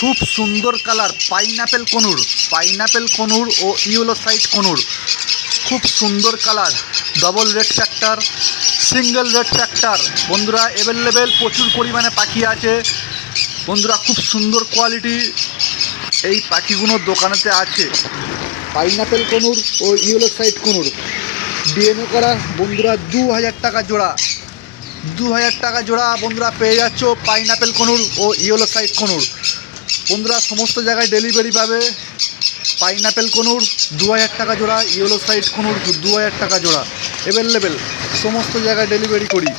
খুব সুন্দর colour pineapple conure ও yellow side conure, খুব সুন্দর colour, double red factor, single red factor. বন্ধুরা অ্যাভেলেবেল প্রচুর পরিমাণে পাখি আছে বন্ধুরা, খুব সুন্দর কোয়ালিটি এই পাখিগুলো দোকানেতে আছে। পাইনাপেল কনুর ও ইয়েলো সাইড কনুর ডিএনএ করা বন্ধুরা 2000 টাকা জোড়া, 2000 টাকা জোড়া বন্ধুরা পেয়ে যাচ্ছ পাইনাপেল কনুর ও ইয়েলো সাইড কনুর। বন্ধুরা সমস্ত জায়গায় ডেলিভারি পাবে। পাইনাপেল কনুর 2000 টাকা জোড়া, ইয়েলো সাইড কনুর 2000 টাকা জোড়া, অ্যাভেলেবেল সমস্ত জায়গায় ডেলিভারি করি।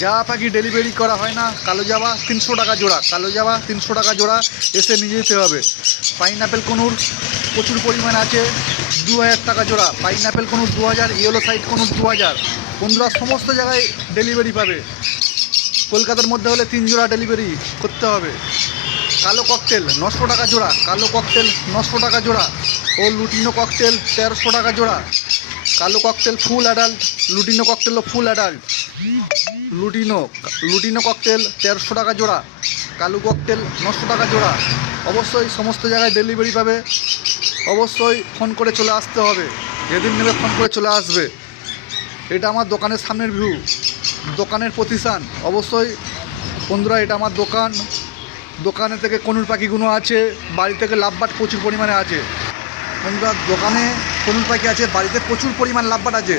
জাবা পাখি ডেলিভারি করা হয় না, কালো জাবা 300 টাকা জোড়া, কালো জাবা 300 টাকা জোড়া, এসে নিয়ে যেতে হবে। পাইনাপেল কনুর প্রচুর পরিমাণে আছে 2000 টাকা জোড়া, pineapple conure 2000, yellow side conure 2000। বন্ধুরা সমস্ত জায়গায় ডেলিভারি পাবে। কলকাতার মধ্যে হলে 3 জোড়া ডেলিভারি করতে হবে। কালো ককটেল 900 টাকা জোড়া, কালো ককটেল 900 টাকা জোড়া ও লুটিনো ককটেল 1300 টাকা জোড়া। কালো ককটেল ফুল অ্যাডাল্ট, লুটিনো ককটেলও ফুল অ্যাডাল্ট। লুটিনো ককটেল 1300 টাকা জোড়া, কালো ককটেল 900 টাকা জোড়া। অবশ্যই সমস্ত জায়গায় ডেলিভারি পাবে। অবশ্যই ফোন করে চলে আসতে হবে, যেদিন নেবে ফোন করে চলে আসবে। এটা আমার দোকানের সামনের ভিউ, দোকানের প্রতিষ্ঠান। অবশ্যই বন্ধুরা এটা আমার দোকানে থেকে কনুর পাখিগুলো আছে, বাড়ি থেকে লাভবাট প্রচুর পরিমাণে আছে। বন্ধুরা দোকানে কনুর পাখি আছে, বাড়িতে প্রচুর পরিমাণ লাভবাট আছে।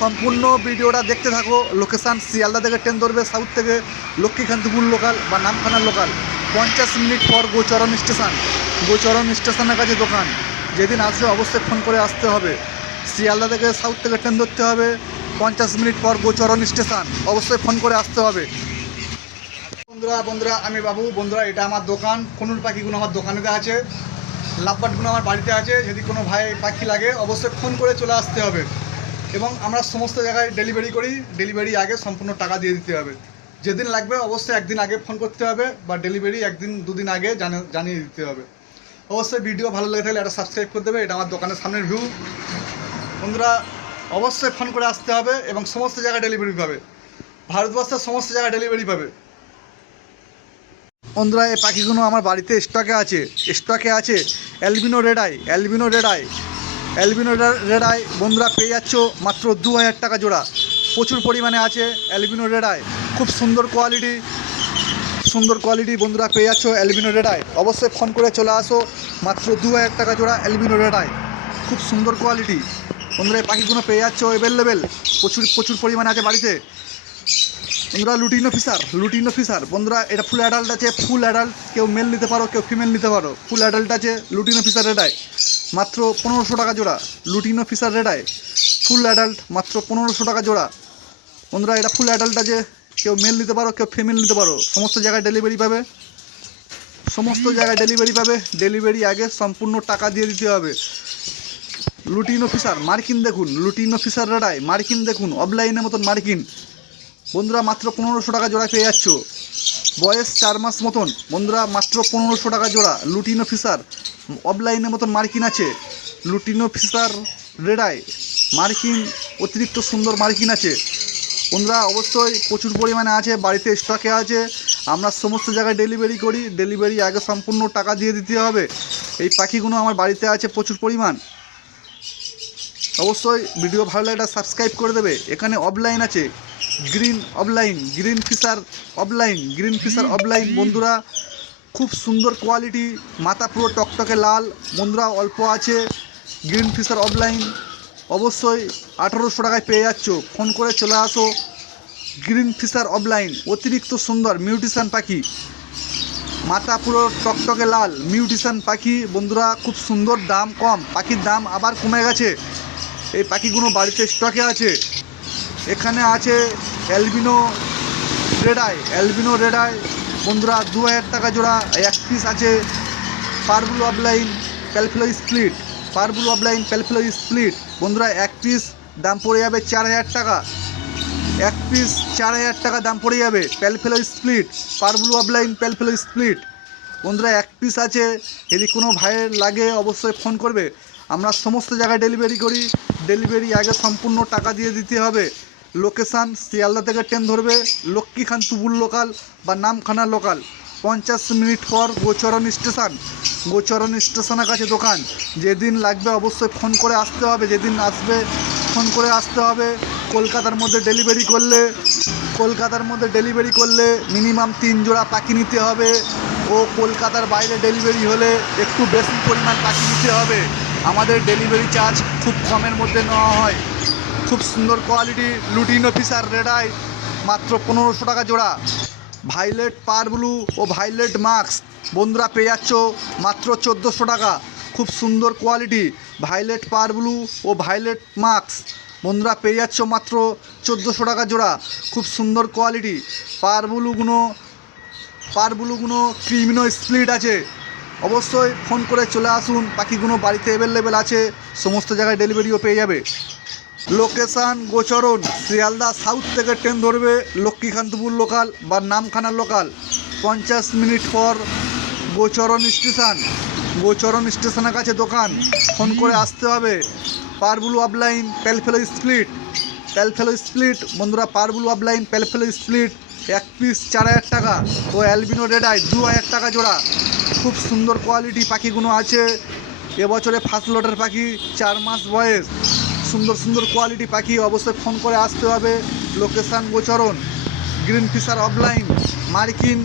সম্পূর্ণ ভিডিওটা দেখতে থাকো। লোকেশান শিয়ালদা থেকে ট্রেন ধরবে, সাউথ থেকে লক্ষ্মীকান্তপুর লোকাল বা নামখানা লোকাল, 50 মিনিট পর গোচরণ স্টেশনের কাছে দোকান। যেদিন আসবে অবশ্যই ফোন করে আসতে হবে। শিয়ালদা থেকে সাউথ থেকে ট্রেন ধরতে হবে, 50 মিনিট পর গোচরণ স্টেশন, অবশ্যই ফোন করে আসতে হবে। বন্ধুরা আমি বাবু। বন্ধুরা এটা আমার দোকান, কনুর পাখিগুলো আমার দোকানেতে আছে, লাভবাটগুলো আমার বাড়িতে আছে। যদি কোনো ভাই পাখি লাগে অবশ্যই ফোন করে চলে আসতে হবে। এবং আমরা সমস্ত জায়গায় ডেলিভারি করি, ডেলিভারি আগে সম্পূর্ণ টাকা দিয়ে দিতে হবে। যেদিন লাগবে অবশ্যই একদিন আগে ফোন করতে হবে, বা ডেলিভারি 1-2 দিন আগে জানিয়ে দিতে হবে। অবশ্যই ভিডিও ভালো লেগে থাকলে এটা সাবস্ক্রাইব করে দেবে। এটা আমার দোকানের সামনের ভিউ। বন্ধুরা অবশ্যই ফোন করে আসতে হবে এবং সমস্ত জায়গায় ডেলিভারি পাবে, ভারতবর্ষের সমস্ত জায়গায় ডেলিভারি পাবে। বন্ধুরা এই পাখিগুলো আমার বাড়িতে স্টকে আছে অ্যালবিনো রেড আই বন্ধুরা পেয়ে যাচ্ছ মাত্র 2000 টাকা জোড়া। প্রচুর পরিমাণে আছে অ্যালবিনো রেড আই, খুব সুন্দর কোয়ালিটি বন্ধুরা পেয়ে যাচ্ছ অ্যালবিনো রেড আই। অবশ্যই ফোন করে চলে আসো, মাত্র 2000 টাকা জোড়া অ্যালবিনো রেড আই, খুব সুন্দর কোয়ালিটি। বন্ধুরা এই পাখিগুলো পেয়ে যাচ্ছ অ্যাভেলেবেল, প্রচুর পরিমাণে আছে বাড়িতে। বন্ধুরা লুটিনো ফিশার বন্ধুরা এটা ফুল অ্যাডাল্ট আছে, ফুল অ্যাডাল্ট, কেউ মেল নিতে পারো, কেউ ফিমেল নিতে পারো। ফুল অ্যাডাল্ট আছে লুটিনো ফিশার রেড আই, মাত্র 1500 টাকা জোড়া। Lutino fischer red eye full adult, মাত্র 1500 টাকা জোড়া। বন্ধুরা এটা ফুল অ্যাডাল্ট আছে, কেউ মেল নিতে পারো, কেউ ফিমেল নিতে পারো। সমস্ত জায়গায় ডেলিভারি পাবে, ডেলিভারি আগে সম্পূর্ণ টাকা দিয়ে দিতে হবে। লুটিনো ফিশার মার্কিন দেখুন, লুটিনো ফিশার রেড আই মার্কিন দেখুন, অফলাইনের মতন মার্কিন। বন্ধুরা মাত্র 1500 টাকা জোড়া পেয়ে যাচ্ছ, বয়স 4 মাস মতন। বন্ধুরা মাত্র 1500 টাকা জোড়া লুটিনো ফিশার, অফলাইনের মতন মার্কিন আছে। লুটিনো ফিশার রেড আই মার্কিন, অতিরিক্ত সুন্দর মার্কিন আছে। বন্ধুরা অবশ্যই প্রচুর পরিমাণে আছে, বাড়িতে স্টকে আছে। আমরা সমস্ত জায়গায় ডেলিভারি করি, ডেলিভারি আগে সম্পূর্ণ টাকা দিয়ে দিতে হবে। এই পাখিগুলো আমার বাড়িতে আছে প্রচুর পরিমাণ। অবশ্যই ভিডিও ভালো লাগলে এটা সাবস্ক্রাইব করে দেবে। এখানে অফলাইন আছে গ্রিন ফিশার অফলাইন বন্ধুরা, খুব সুন্দর কোয়ালিটি, মাথা পুরো টকটকে লাল। বন্ধুরা অল্প আছে গ্রিন ফিশার অফলাইন, অবশ্যই 1800 টাকায় পেয়ে যাচ্ছ। ফোন করে চলে আসো। গ্রিন ফিশার অফলাইন অতিরিক্ত সুন্দর মিউটেশন পাখি, মাথা পুরো টকটকে লাল মিউটেশন পাখি। বন্ধুরা খুব সুন্দর, দাম কম, পাখির দাম আবার কমে গেছে। এই পাখিগুলো বাড়িতে স্টকে আছে। এখানে আছে অ্যালবিনো রেড আই বন্ধুরা 2000 টাকা জোড়া, 1 পিস আছে। পারবুল অফলাইন প্যালফ্লো স্প্লিট বন্ধুরা 1 পিস দাম পড়ে যাবে 4000 টাকা, 1 পিস 4000 টাকা দাম পড়ে যাবে। প্যালফ্লো স্প্লিট, পারবুল অফলাইন প্যালফ্লো স্প্লিট বন্ধুরা 1 পিস আছে। যদি কোনো ভাইয়ের লাগে অবশ্যই ফোন করবে। আমরা সমস্ত জায়গায় ডেলিভারি করি, ডেলিভারি আগে সম্পূর্ণ টাকা দিয়ে দিতে হবে। লোকেশান শিয়ালদা থেকে ট্রেন ধরবে, লক্ষ্মীকান্তপুর লোকাল বা নামখানা লোকাল, 50 মিনিট পর গোচরণ স্টেশন, গোচরণ স্টেশনের কাছে দোকান। যেদিন লাগবে অবশ্যই ফোন করে আসতে হবে, যেদিন আসবে ফোন করে আসতে হবে। কলকাতার মধ্যে ডেলিভারি করলে মিনিমাম 3 জোড়া পাখি নিতে হবে, ও কলকাতার বাইরে ডেলিভারি হলে একটু বেশি পরিমাণ পাখি নিতে হবে। আমাদের ডেলিভারি চার্জ খুব কমের মধ্যে নেওয়া হয়। খুব সুন্দর quality lutino fischer red eye মাত্র 1500 টাকা জোড়া। ভাইলেট পার ব্লু ও ভাইলেট মাস্ক বন্ধুরা পেয়ে যাচ্ছ মাত্র 1400 টাকা। খুব সুন্দর কোয়ালিটি ভাইলেট পার ব্লু ও ভাইলেট মাস্ক বন্ধুরা পেয়ে যাচ্ছ মাত্র 1400 টাকা জোড়া। খুব সুন্দর কোয়ালিটি পার ব্লুগুলো ক্রিমিনো স্প্লিট আছে। অবশ্যই ফোন করে চলে আসুন, পাখিগুলো বাড়িতে অ্যাভেলেবেল আছে, সমস্ত জায়গায় ডেলিভারিও পেয়ে যাবে। লোকেশান গোচরণ, শিয়ালদা সাউথ থেকে ট্রেন ধরবে লক্ষ্মীকান্তপুর লোকাল বা নামখানা লোকাল। 50 মিনিট পর গোচরণ স্টেশনের কাছে দোকান। ফোন করে আসতে হবে। পারবুলু অফলাইন প্যালফেলো স্প্লিট বন্ধুরা, পারবুলু অফলাইন প্যালফেলো স্প্লিট 1 পিস 4000 টাকা, ও অ্যালবিনো রেড আই 2000 টাকা জোড়া। খুব সুন্দর কোয়ালিটি পাখিগুলো আছে। এবছরে ফার্স্ট লটের পাখি, 4 মাস বয়স। সুন্দর কোয়ালিটি পাখি, অবশ্যই ফোন করে আসতে হবে। লোকেশান গোচরণ। গ্রিন ফিশার অফলাইন মার্কিন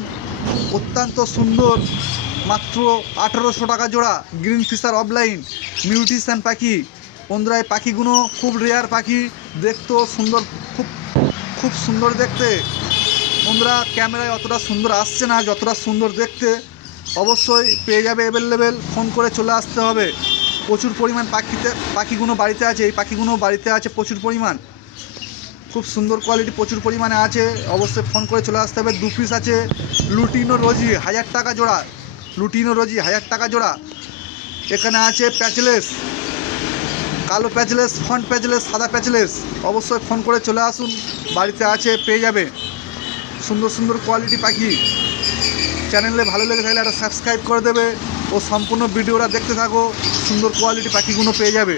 অত্যন্ত সুন্দর, মাত্র 1800 টাকা জোড়া। গ্রিন ফিশার অফলাইন মিউটিশন পাখি বন্ধুরা, এই পাখিগুলো খুব রেয়ার পাখি, দেখতেও সুন্দর, খুব সুন্দর দেখতে বন্ধুরা। ক্যামেরায় অতটা সুন্দর আসছে না যতটা সুন্দর দেখতে। অবশ্যই পেয়ে যাবে অ্যাভেলেবেল, ফোন করে চলে আসতে হবে। প্রচুর পরিমাণ পাখিগুলো বাড়িতে আছে, এই পাখিগুলো বাড়িতে আছে প্রচুর পরিমাণ। খুব সুন্দর কোয়ালিটি প্রচুর পরিমাণে আছে, অবশ্যই ফোন করে চলে আসতে হবে। 2 পিস আছে লুটিনো রোজি 1000 টাকা জোড়া, লুটিনো রোজি 1000 টাকা জোড়া। এখানে আছে প্যাচলেস, কালো প্যাচলেস, ফ্রন্ট প্যাচলেস, সাদা প্যাচলেস। অবশ্যই ফোন করে চলে আসুন, বাড়িতে আছে, পেয়ে যাবে। সুন্দর কোয়ালিটি পাখি। চ্যানেলে ভালো লেগে থাকলে একটা সাবস্ক্রাইব করে দেবে ও সম্পূর্ণ ভিডিওটা দেখতে থাকো। সুন্দর কোয়ালিটি পাখিগুলো পেয়ে যাবে।